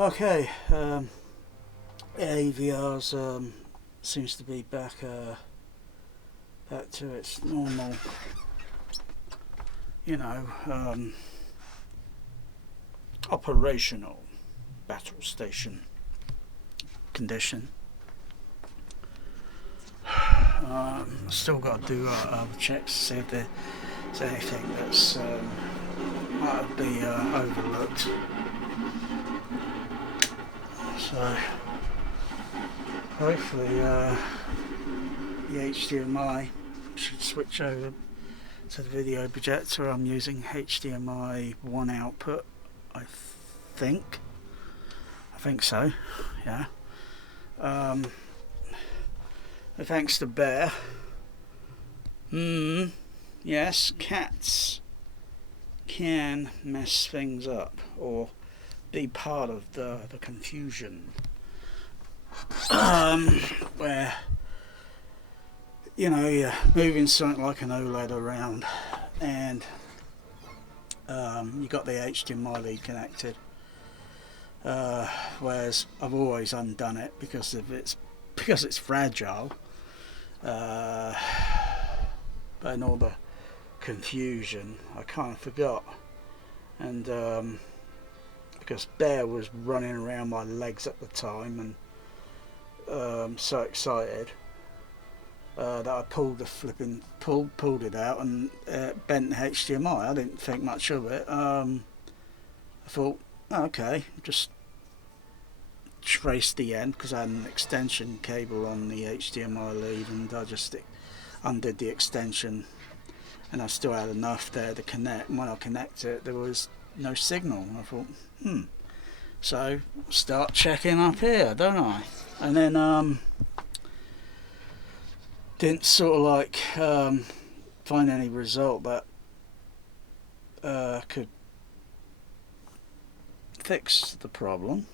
Okay, AVR's seems to be back to its normal, you know, operational battle station condition. Still got to do other checks to see if there's anything that's might be overlooked. So hopefully the HDMI should switch over to the video projector. I'm using HDMI 1 output, I think so, yeah. Thanks to Bear. Yes, cats can mess things up or be part of the confusion, where, you know, you're moving something like an OLED around and you got the HDMI lead connected, whereas I've always undone it because it's fragile, but in all the confusion I kind of forgot, and because Bear was running around my legs at the time, and so excited that I pulled it out and bent the HDMI. I didn't think much of it. I thought, okay, just traced the end because I had an extension cable on the HDMI lead, and I just undid the extension, and I still had enough there to connect. And when I connected it, there was no signal. I thought, so start checking up here, don't I? And then didn't sort of like find any result that could fix the problem.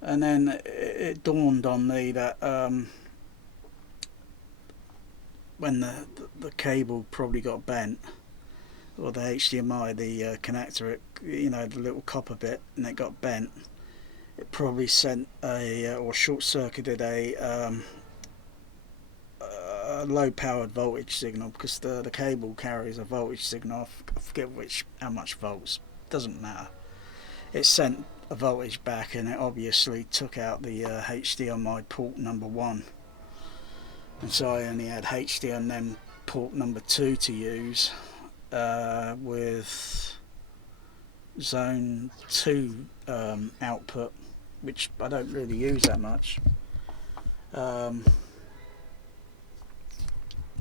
And then it dawned on me that when the cable probably got bent, or the HDMI, the connector, you know, the little copper bit, and it got bent, it probably sent or short-circuited a low powered voltage signal, because the cable carries a voltage signal. I forget how much volts, doesn't matter. It sent a voltage back, and it obviously took out the HDMI port number 1, and so I only had HD and then port number 2 to use, with zone 2 output, which I don't really use that much.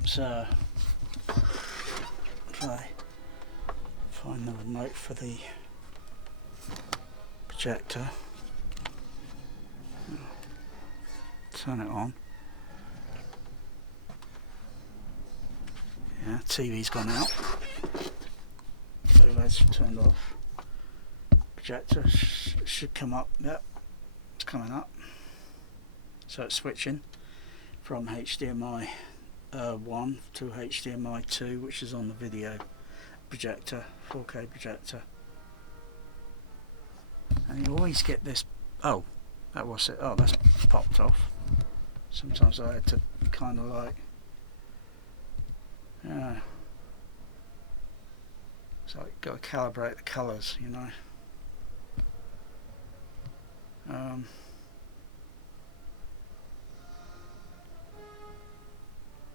So if I find the remote for the projector, turn it on. Yeah, TV's gone out. OLED's turned off. Projector should come up. Yep, it's coming up. So it's switching from HDMI 1 to HDMI 2, which is on the video projector, 4K projector. And you always get this. Oh, that was it. Oh, that's popped off. Sometimes I had to kind of like, yeah. So I've got to calibrate the colours, you know.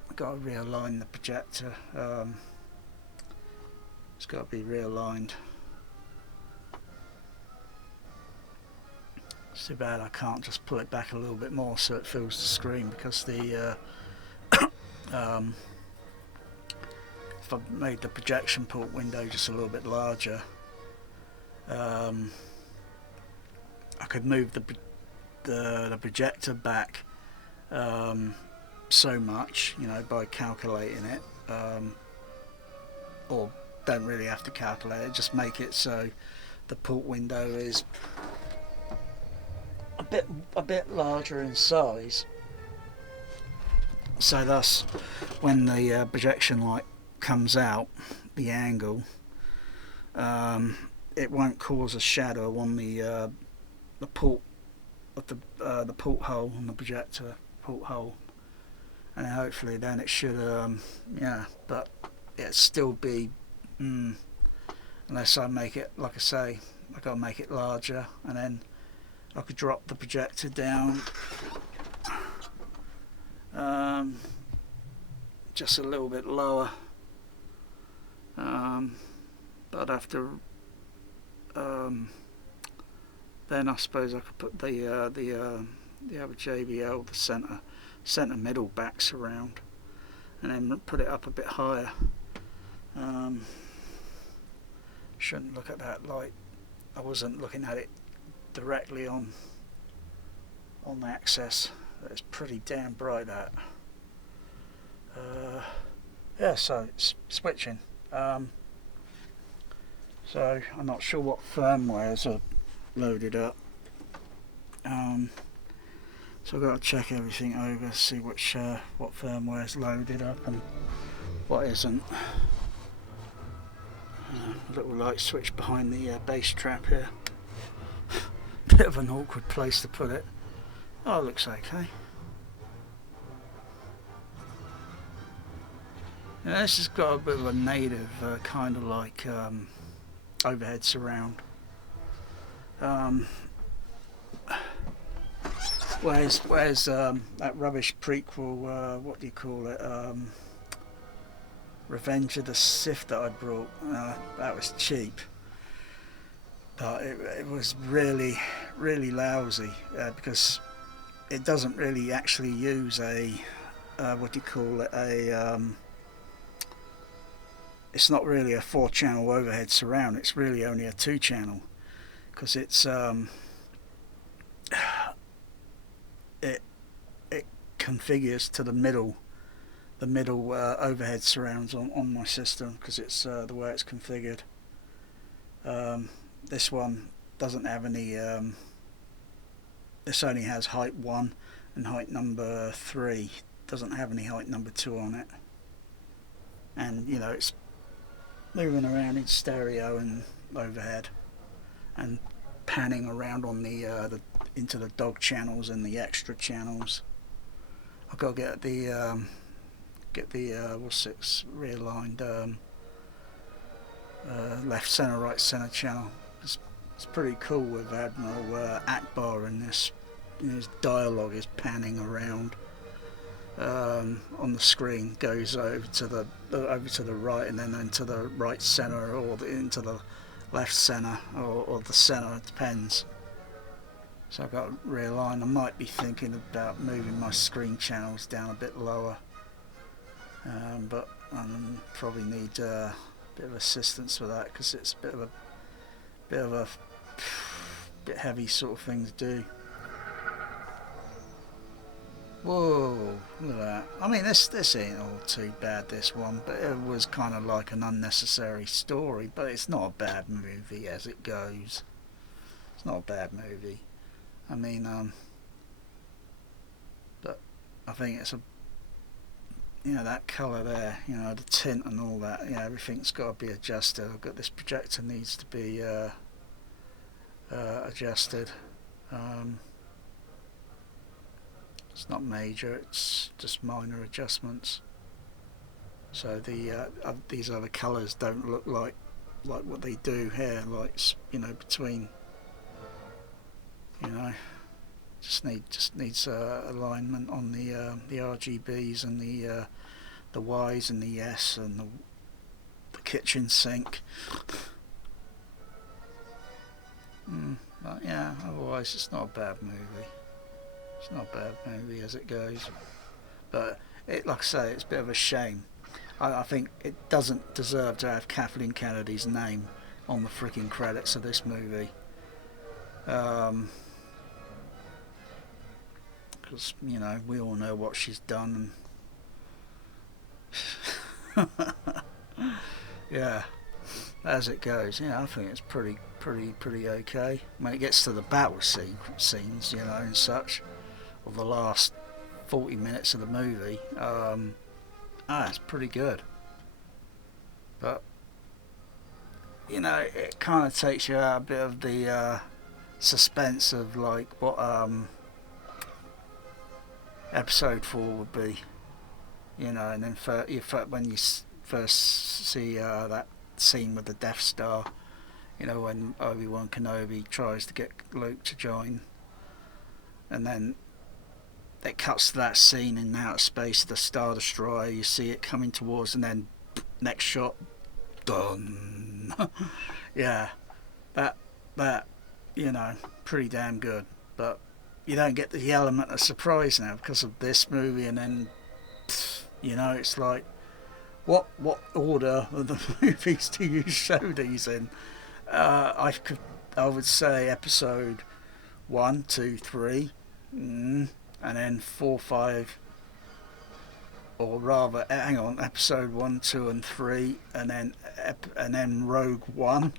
I've got to realign the projector. It's got to be realigned. It's too bad I can't just pull it back a little bit more so it fills the screen, because the if I made the projection port window just a little bit larger, I could move the projector back so much, you know, by calculating it, or don't really have to calculate it, just make it so the port window is a bit larger in size, so thus when the projection light comes out, the angle it won't cause a shadow on the port of the porthole on the projector porthole, and hopefully then it should yeah, but it'd still be unless I make it, like I say, I gotta make it larger, and then I could drop the projector down just a little bit lower, but I'd have to then I suppose I could put the other JBL, the center middle backs around, and then put it up a bit higher. Shouldn't look at that light. I wasn't looking at it directly on the axis. It's pretty damn bright, that. Yeah, so it's switching. So I'm not sure what firmwares are loaded up. So I've got to check everything over, see what firmware is loaded up and what isn't. A little light switch behind the bass trap here. Bit of an awkward place to put it. Oh, it looks okay. Yeah, this has got a bit of a native kind of like overhead surround. Where's that rubbish prequel, what do you call it, Revenge of the Sith that I brought? That was cheap, but it was really lousy, because it doesn't really actually use a what do you call it, it's not really a 4-channel overhead surround, it's really only a 2-channel, because it's it configures to the middle overhead surrounds on my system, because it's the way it's configured. This one doesn't have any, this only has height 1 and height number 3, doesn't have any height number 2 on it, and you know, it's moving around in stereo and overhead and panning around on the into the dog channels and the extra channels. I've got to get the what's it, realigned left center right center channel. It's pretty cool with Admiral Akbar in this. You know, his dialogue is panning around on the screen, goes over to the right and then into the right center or into the left center or the center, it depends. So I've got to realign. I might be thinking about moving my screen channels down a bit lower, but I probably need a bit of assistance with that, because it's a bit heavy sort of thing to do. Whoa, look at that. I mean, this ain't all too bad, this one, but it was kind of like an unnecessary story, but it's not a bad movie as it goes. It's not a bad movie. I mean, but I think it's you know, that colour there, you know, the tint and all that, you know, everything's got to be adjusted. I've got this projector needs to be adjusted. It's not major, it's just minor adjustments. So these other colours don't look like what they do here, like, you know, between, you know, just needs alignment on the RGBs and the Y's and the S and the kitchen sink. But yeah, otherwise it's not a bad movie. It's not a bad movie as it goes, but like I say, it's a bit of a shame. I think it doesn't deserve to have Kathleen Kennedy's name on the freaking credits of this movie, because you know, we all know what she's done. And yeah, as it goes, yeah, I think it's pretty okay. When it gets to the battle scenes, you know, and such, of the last 40 minutes of the movie, it's pretty good. But you know, it kind of takes you out a bit of the suspense of like what episode 4 would be, you know, and then when you first see that scene with the Death Star, you know, when Obi-Wan Kenobi tries to get Luke to join, and then it cuts to that scene in outer space of the Star Destroyer, you see it coming towards, and then next shot, done. Yeah, that, you know, pretty damn good, but you don't get the element of surprise now because of this movie, and then, you know, it's like, what order of the movies do you show these in? I would say episode 1, 2, 3, and then 4, 5, or rather, hang on, episode 1, 2, and 3, and then Rogue One,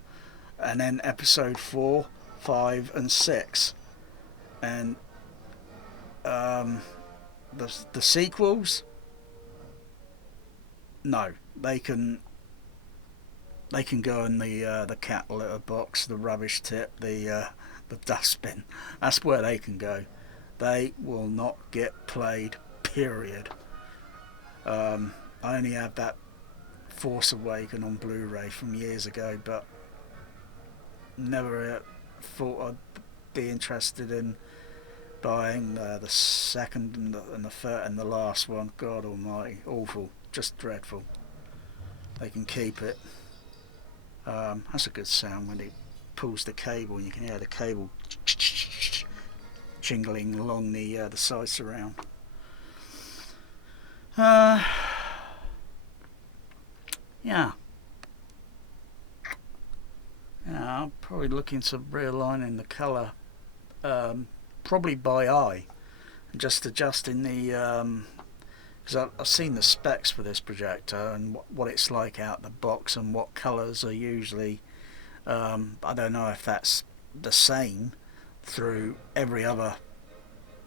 and then episode 4, 5, and 6, and the sequels. No, they can go in the cat litter box, the rubbish tip, the dustbin. That's where they can go. They will not get played. Period. I only have that Force Awakens on Blu-ray from years ago, but never thought I'd be interested in buying the second and the third and the last one. God Almighty, awful. Just dreadful. They can keep it. That's a good sound when it pulls the cable, and you can hear the cable jingling along the side surround. Yeah. I'm probably looking to realign in the colour, probably by eye, and just adjusting the. Because I've seen the specs for this projector and what it's like out the box and what colours are usually. I don't know if that's the same through every other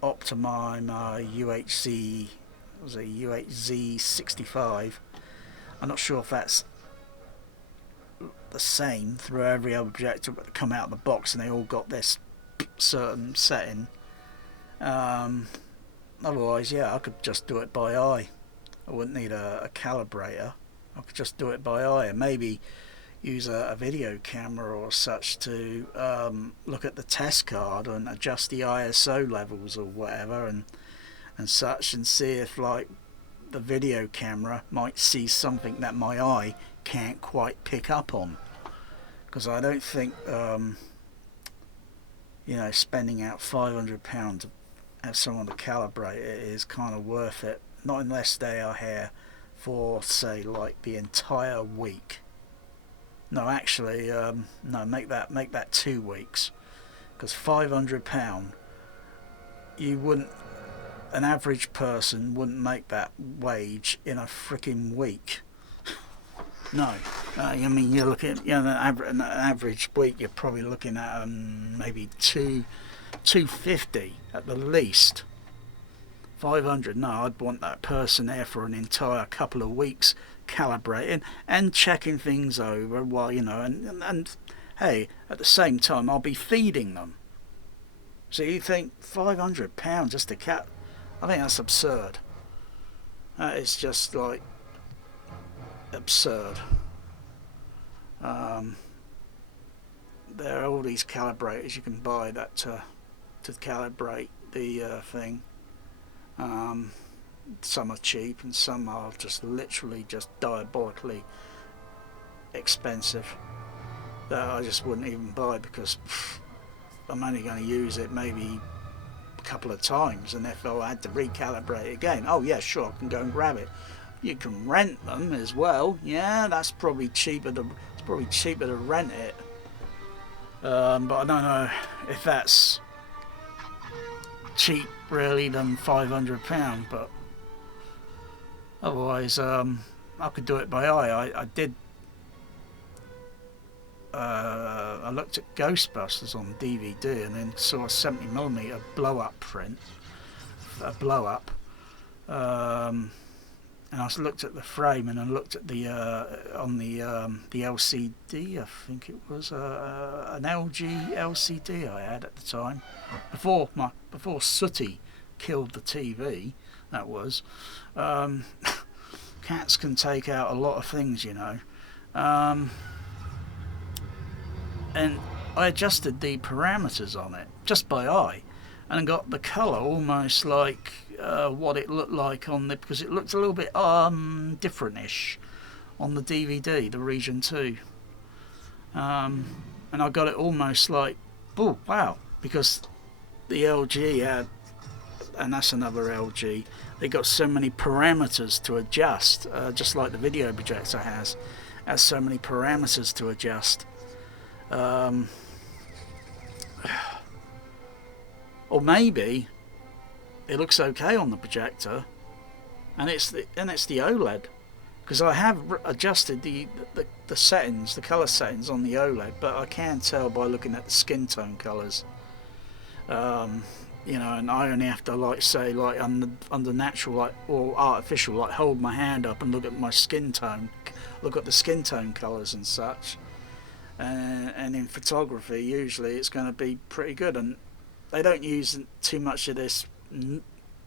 Optimum UHZ65. I'm not sure if that's the same through every other projector that come out of the box and they all got this certain setting. Otherwise, yeah, I could just do it by eye. I wouldn't need a calibrator. I could just do it by eye, and maybe use a video camera or such to look at the test card and adjust the ISO levels or whatever and such, and see if like the video camera might see something that my eye can't quite pick up on. Because I don't think you know, spending out £500 to have someone to calibrate it is kind of worth it. Not unless they are here for, say, like the entire week. No, actually, no. Make that 2 weeks, because £500, you wouldn't. An average person wouldn't make that wage in a freaking week. No, I mean, you're looking, you know, an average week. You're probably looking at maybe $250 at the least. 500. No, I'd want that person there for an entire couple of weeks, calibrating and checking things over while, you know, and hey, at the same time I'll be feeding them. So you think £500 just to cat? I think that's absurd. That is just like absurd. There are all these calibrators you can buy that to calibrate the thing. Some are cheap and some are just literally just diabolically expensive, that I just wouldn't even buy, because I'm only going to use it maybe a couple of times, and if I had to recalibrate it again, oh yeah, sure, I can go and grab it. You can rent them as well. Yeah, that's probably cheaper to rent it, but I don't know if that's cheap really than £500, but otherwise I could do it by eye. I did. I looked at Ghostbusters on DVD and then saw a 70mm blow-up print, a blow-up, and I looked at the frame, and I looked at the on the LCD. I think it was an LG LCD I had at the time, before Sooty killed the TV. That was. Cats can take out a lot of things, you know. And I adjusted the parameters on it just by eye, and got the colour almost like what it looked like on the, because it looked a little bit different-ish on the DVD, the Region 2. And I got it almost like, oh wow, because the LG had, and that's another LG, they got so many parameters to adjust, just like the video projector has so many parameters to adjust. Or maybe it looks okay on the projector, and it's the OLED, because I have adjusted the settings, the color settings on the OLED, but I can tell by looking at the skin tone colors. You know, and I only have to, like, say, like, under natural, like, or artificial, like, hold my hand up and look at my skin tone, look at the skin tone colors and such. And in photography, usually it's going to be pretty good, and they don't use too much of this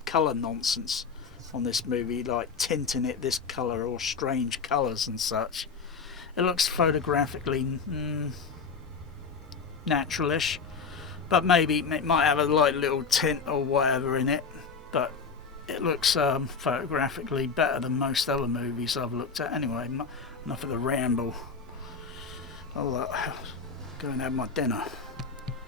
color nonsense on this movie, like tinting it this color or strange colors and such. It looks photographically naturalish, but maybe it might have a like little tint or whatever in it, but it looks photographically better than most other movies I've looked at. Anyway, enough of the ramble. I'll go and have my dinner.